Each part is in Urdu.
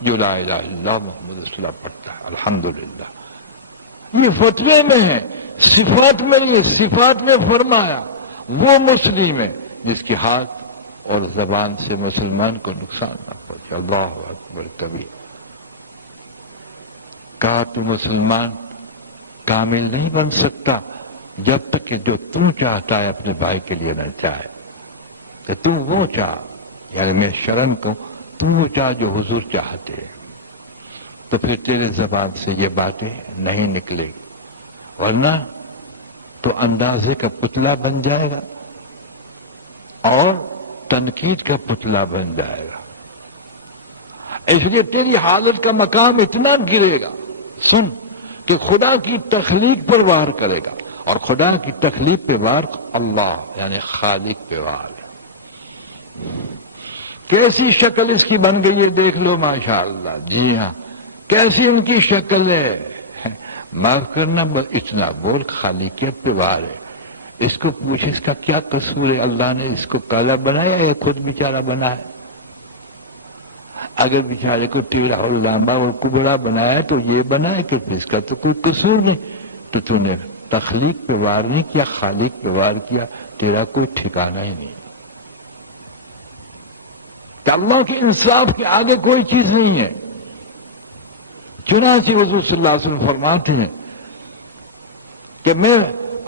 جو لا الہ الا اللہ محمد رسول اللہ پڑھتا ہے الحمدللہ. یہ فتوے میں ہے، صفات میں نہیں. صفات میں فرمایا وہ مسلم ہے جس کے ہاتھ اور زبان سے مسلمان کو نقصان نہ پہنچے. اللہ اکبر کبیر. کہا تو مسلمان کامل نہیں بن سکتا جب تک کہ جو تو چاہتا ہے اپنے بھائی کے لیے نہ چاہے. کہ تو وہ چاہ، یعنی میں شرن کو تو وہ چاہ جو حضور چاہتے ہیں، تو پھر تیرے زبان سے یہ باتیں نہیں نکلے گی، ورنہ تو اندازے کا پتلا بن جائے گا اور تنقید کا پتلا بن جائے گا. اس لیے تیری حالت کا مقام اتنا گرے گا سن کہ خدا کی تخلیق پر وار کرے گا، اور خدا کی تخلیق پہ وار اللہ یعنی خالق پہ وار. کیسی شکل اس کی بن گئی ہے دیکھ لو ماشاءاللہ. جی ہاں، کیسی ان کی شکل ہے. معاف کرنا بس اتنا بول خالقیت پہ وار ہے. اس کو پوچھ اس کا کیا قصور ہے؟ اللہ نے اس کو کالا بنایا یا خود بیچارہ بنا ہے؟ اگر بیچارے کو ٹیڑھا اور لمبا اور کبڑا بنایا تو یہ بنا ہے کہ اس کا تو کوئی قصور نہیں. تو نے تخلیق پہ وار نہیں کیا، خالق پہ وار کیا. تیرا کوئی ٹھکانہ ہی نہیں. کہ اللہ کے انصاف کے آگے کوئی چیز نہیں ہے. چنانچہ حضور صلی اللہ علیہ وسلم فرماتے ہیں کہ میں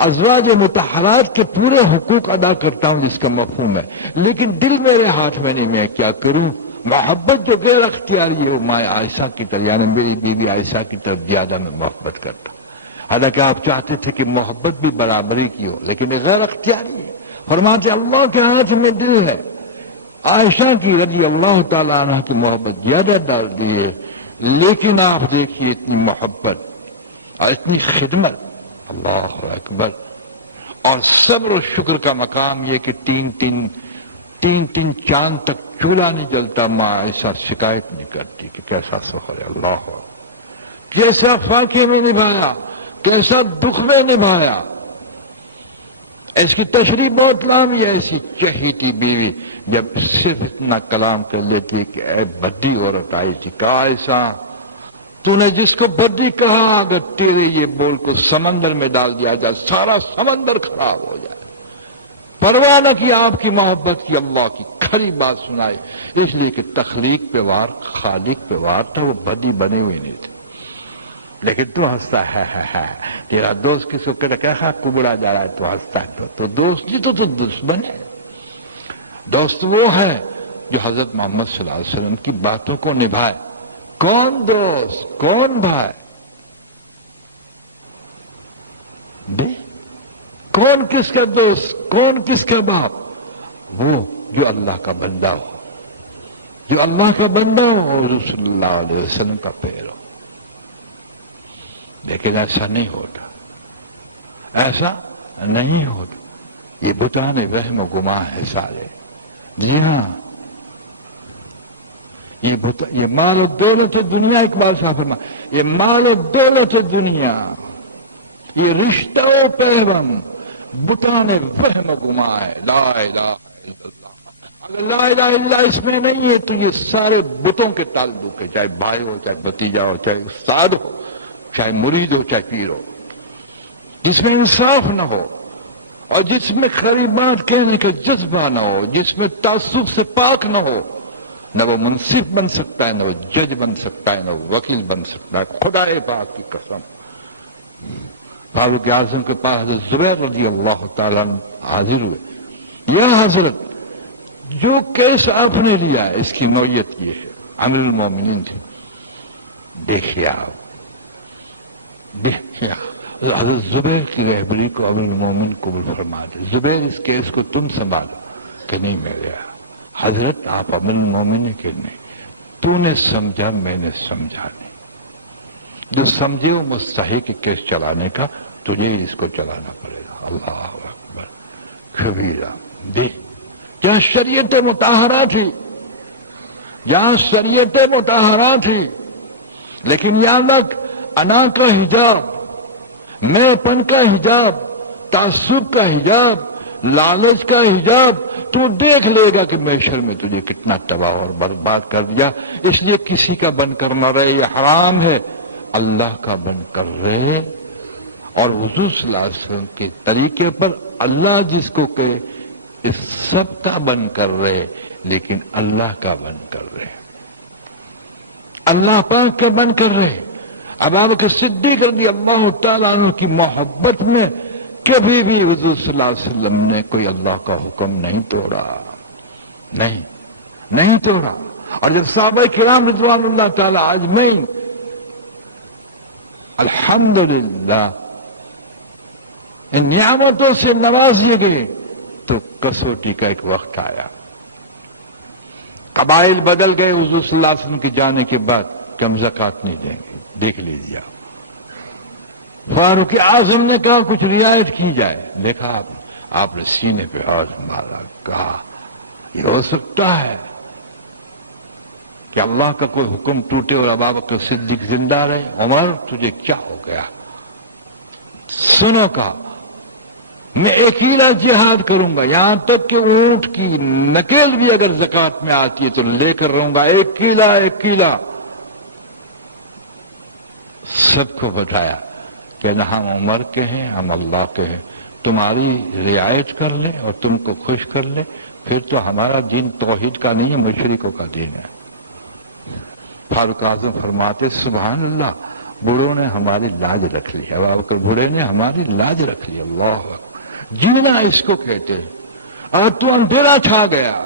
ازواج مطہرات کے پورے حقوق ادا کرتا ہوں جس کا مفہوم ہے، لیکن دل میرے ہاتھ میں نہیں. میں کیا کروں؟ محبت جو غیر اختیاری ہے وہ ماں عائشہ کی طرف، یعنی میری بیوی عائشہ کی طرف زیادہ میں محبت کرتا ہوں. حالانکہ آپ چاہتے تھے کہ محبت بھی برابری کی ہو، لیکن یہ غیر اختیاری ہے. فرماتے اللہ کے ہاتھ میں دل ہے. عائشہ کی رضی اللہ تعالیٰ عنہ کی محبت زیادہ ڈال دی ہے، لیکن آپ دیکھیے اتنی محبت اور اتنی خدمت. اللہ اکبر. اور صبر و شکر کا مقام یہ کہ تین چاند تک چولہا نہیں جلتا. ماں ایسا شکایت نہیں کرتی کہ کیسا سفر ہے. اللہ کیسا فاقے میں نبھایا، کیسا دکھ میں نبھایا. اس کی تشریح بہت لمبی ہے. ایسی چہیتی بیوی جب صرف اتنا کلام کر لیتی کہ اے بدی عورت آئی تھی، کہا ایسا تو نے جس کو بدی کہا اگر تیرے یہ بول کو سمندر میں ڈال دیا جائے سارا سمندر خراب ہو جائے. پرواہ نہ کی آپ کی محبت کی، اللہ کی کھری بات سنائی. اس لیے کہ تخلیق پہ وار خالق پہ وار تھا، وہ بدی بنے ہوئے نہیں تھے. لیکن تو ہنستا ہے تیرا دوست کس کو کہا کبڑا جا رہا ہے تو ہنستا ہے. تو دوست جی تو دشمن ہے. دوست وہ ہے جو حضرت محمد صلی اللہ علیہ وسلم کی باتوں کو نبھائے. کون دوست، کون بھائی، کون کس کا دوست، کون کس کا باپ؟ وہ جو اللہ کا بندہ ہو، جو اللہ کا بندہ ہو اور رسول اللہ علیہ وسلم کا پیر ہو. لیکن ایسا نہیں ہوتا، ایسا نہیں ہوتا. یہ بتان وہم و گماں ہے سارے. جی ہاں، یہ مال و دولت دنیا، اقبال صاحب فرما، یہ مال و دولت دنیا، یہ رشتہ و پیغام بتان وہم و گماں ہے. لا الہ الا اللہ. اگر لا الہ الا اللہ اس میں نہیں ہے تو یہ سارے بتوں کے تعلق ہے، چاہے بھائی ہو، چاہے بھتیجا ہو، چاہے استاد ہو، چاہے مرید ہو، چاہے پیر ہو. جس میں انصاف نہ ہو اور جس میں کھری بات کہنے کا جذبہ نہ ہو، جس میں تعصب سے پاک نہ ہو، نہ وہ منصف بن سکتا ہے، نہ وہ جج بن سکتا ہے، نہ وہ وکیل بن سکتا ہے. خدا پاک کی قسم. فاروق اعظم کے پاس حضرت زبیر رضی اللہ تعالیٰ حاضر ہوئے. یا حضرت، جو کیس آپ نے لیا ہے اس کی نوعیت یہ ہے. امیر المومنین تھے. دیکھیے آپ، دیکھیے حضرت زبیر کی رہبری کو امیر المومن قبول فرما دے. زبیر اس کیس کو تم سنبھالو. کہ نہیں میں گیا. حضرت آپ امیر المومن نے کہ نہیں، تو نے سمجھا میں نے سمجھا نہیں. جو سمجھے وہ مستحق کیس چلانے کا، تجھے اس کو چلانا پڑے گا. اللہ اکبر کبیرہ. دیکھ جہاں شریعت مطہرہ تھی، جہاں شریعت مطہرہ تھی، لیکن یہاں تک انا کا حجاب، میں پن کا حجاب، تعصب کا حجاب، لالچ کا حجاب، تو دیکھ لے گا کہ محشر میں تجھے کتنا تباہ اور برباد کر دیا. اس لیے کسی کا بن کر نہ رہے، یہ حرام ہے. اللہ کا بن کر رہے، اور حضور صلی اللہ علیہ وسلم کے طریقے پر اللہ جس کو کہے اس سب کا بن کر رہے، لیکن اللہ کا بن کر رہے، اللہ پاک کا بن کر رہے. اب ابو بکر صدیق رضی اللہ تعالیٰ عنہ کی محبت میں کبھی بھی حضور صلی اللہ علیہ وسلم نے کوئی اللہ کا حکم نہیں توڑا، نہیں توڑا. اور جب صحابہ کرام رضوان اللہ تعالیٰ اجمعین الحمدللہ ان نعمتوں سے نوازے گئے تو کسوٹی کا ایک وقت آیا. قبائل بدل گئے حضور صلی اللہ علیہ وسلم کے جانے کے بعد کہ ہم زکوٰۃ نہیں دیں گے. دیکھ لیجیے فاروق اعظم نے کہا کچھ رعایت کی جائے. دیکھا آپ نے سینے پہ ہاتھ مارا، کہا یہ ہو سکتا ہے کہ اللہ کا کوئی حکم ٹوٹے اور ابو بکر صدیق زندہ رہے؟ عمر تجھے کیا ہو گیا؟ سنو، کہا میں اکیلا جہاد کروں گا، یہاں تک کہ اونٹ کی نکیل بھی اگر زکوٰۃ میں آتی ہے تو لے کر رہوں گا، اکیلا. سب کو بتایا کہ نہ ہم عمر کے ہیں ہم اللہ کے ہیں، تمہاری رعایت کر لیں اور تم کو خوش کر لیں، پھر تو ہمارا دین توحید کا نہیں ہے، مشرکوں کا دین ہے. فاروق اعظم فرماتے سبحان اللہ، بوڑھوں نے ہماری لاج رکھ لی. ابو بکر بوڑھے نے ہماری لاج رکھ لی. اللہ اکبر، جینا اس کو کہتے ہیں. اور تو اندھیرا چھا گیا،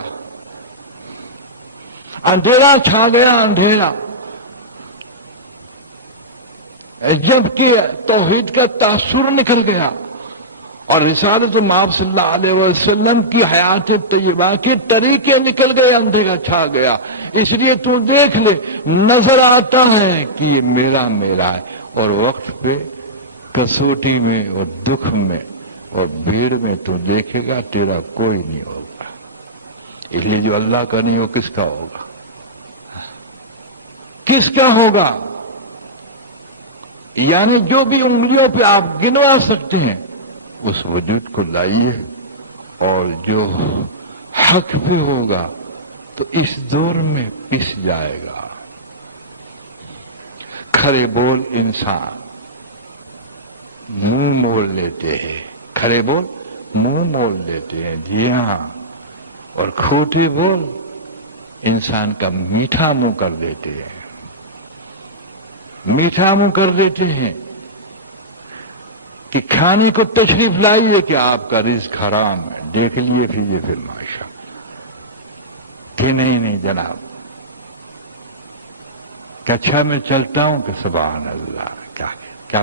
اندھیرا جبکہ توحید کا تاثر نکل گیا اور رسالت مآب صلی اللہ علیہ وسلم کی حیات طیبہ کے طریقے نکل گئے، اندھیرا چھا گیا. اس لیے تو دیکھ لے، نظر آتا ہے کہ یہ میرا ہے، اور وقت پہ کسوٹی میں اور دکھ میں اور بھیڑ میں تو دیکھے گا تیرا کوئی نہیں ہوگا. اس لیے جو اللہ کا نہیں وہ کس کا ہوگا؟ کس کا ہوگا؟ یعنی جو بھی انگلیوں پہ آپ گنوا سکتے ہیں اس وجود کو لائیے، اور جو حق پہ ہوگا تو اس دور میں پس جائے گا. کھرے بول انسان منہ موڑ لیتے ہیں، کھرے بول منہ موڑ لیتے ہیں، جی ہاں، اور کھوٹے بول انسان کا میٹھا منہ کر دیتے ہیں، کہ کھانے کو تشریف لائیے کہ آپ کا رزق حرام ہے، دیکھ لیے پھر ماشاء کہ نہیں جناب، کہ اچھا میں چلتا ہوں کہ سبحان اللہ، کیا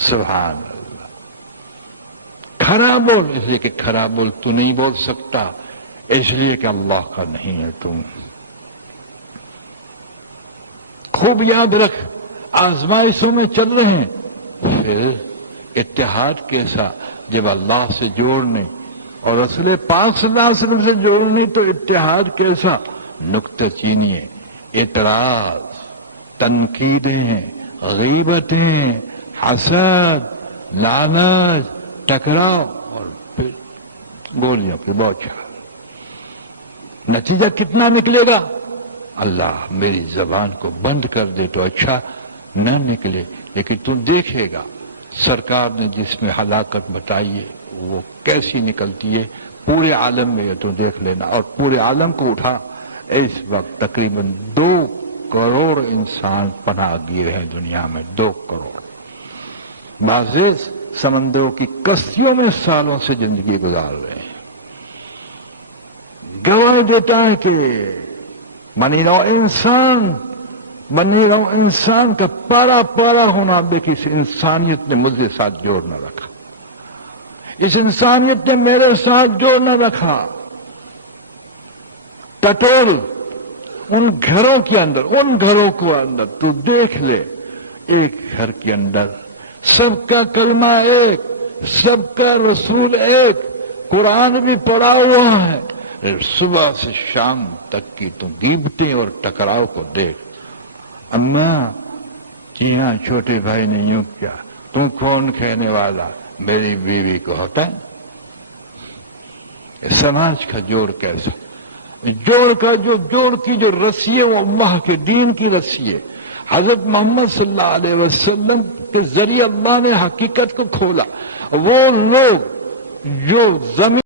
سبحان اللہ. کھرا بول، اس لیے کہ کھرا بول تو نہیں بول سکتا، اس لیے کہ اللہ کا نہیں ہے تم. خوب یاد رکھ، آزمائشوں میں چل رہے ہیں، پھر اتحاد کیسا جب اللہ سے جوڑنے اور رسول پاک صلی اللہ علیہ وسلم سے جوڑنے، تو اتحاد کیسا؟ نکتہ چینی، اعتراض، تنقیدیں، غیبتیں، حسد، لعنت، ٹکراؤ، اور پھر گولیاں پہ بوچھا. نتیجہ کتنا نکلے گا؟ اللہ میری زبان کو بند کر دے تو اچھا، نہ نکلے. لیکن تم دیکھے گا سرکار نے جس میں ہلاکت بتائی ہے وہ کیسی نکلتی ہے پورے عالم میں. یہ تو دیکھ لینا. اور پورے عالم کو اٹھا، اس وقت تقریباً 2 کروڑ انسان پناہ گیر ہیں دنیا میں، 2 کروڑ. بعض سمندروں کی کشتیوں میں سالوں سے زندگی گزار رہے ہیں. گواہی دیتا ہے کہ بنی نوع انسان کا پارا ہونا دیکھی، اس انسانیت نے مجھے ساتھ جوڑ نہ رکھا، اس انسانیت نے میرے ساتھ جوڑ نہ رکھا. ٹٹول ان گھروں کے اندر، ان گھروں کو اندر تو دیکھ لے، ایک گھر کے اندر سب کا کلمہ ایک، سب کا رسول ایک، قرآن بھی پڑھا ہوا ہے. صبح سے شام تک کی تو غیبتیں اور ٹکراؤ کو دیکھ. اماں جی ہاں چھوٹے بھائی نے یوں کیا، تم کون کہنے والا؟ میری بیوی کو ہوتا ہے. سماج کا جوڑ کیسا؟ جوڑ کا جوڑ کی جو رسی ہے وہ اللہ کے دین کی رسی ہے. حضرت محمد صلی اللہ علیہ وسلم کے ذریعے اللہ نے حقیقت کو کھولا. وہ لوگ جو زمین